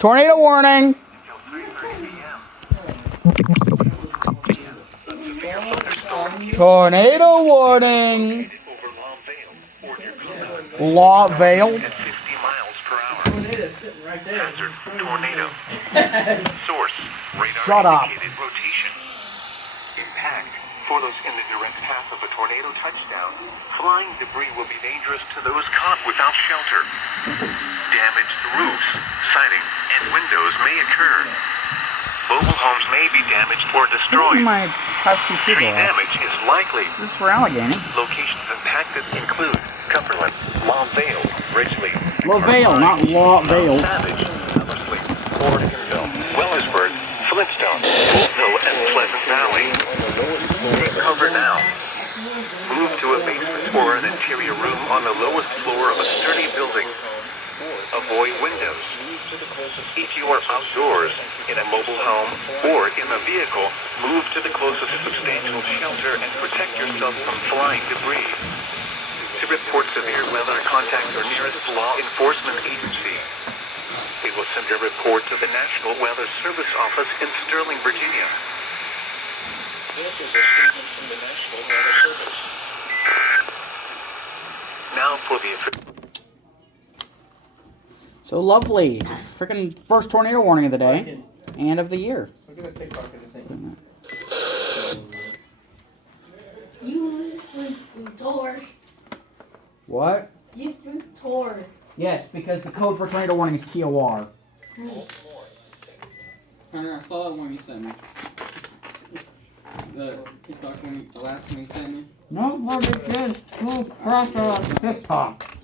Tornado warning. Tornado warning. Law Vale. At 50 miles per hour. Hazard, tornado. Source, Shut up. radar-indicated rotation. Impact. For those in the direct path of a tornado touchdown, flying debris will be dangerous to those caught without shelter. Damaged roofs, siding, and windows may occur. Mobile homes may be damaged or destroyed. My Tree 522 go off. damage is likely. This is for Allegheny. Locations impacted include Cumberland, Long Vale, Ridgely, Law Vale, not Law Vale. Savage, Eversley, Morganville, Wellersburg, Flintstone, Wolfville, and Pleasant Valley. Take cover now. Move to a basement or an interior room on the lowest floor of a sturdy building. Avoid windows. If you are outdoors, in a mobile home, or in a vehicle, move to the closest substantial shelter and protect yourself from flying debris. To report severe weather, contact your nearest law enforcement agency. We will send your report to the National Weather Service Office in Sterling, Virginia. Now for the... So lovely. Freaking first tornado warning of the day. And of the year. Look at the TikTok at the same. You was TOR. What? You threw TOR. Yes, because the code for tornado warning is TOR. Hunter, I saw that one you sent me. The TikTok one, the last one you sent me. Nobody gets too pressure on TikTok.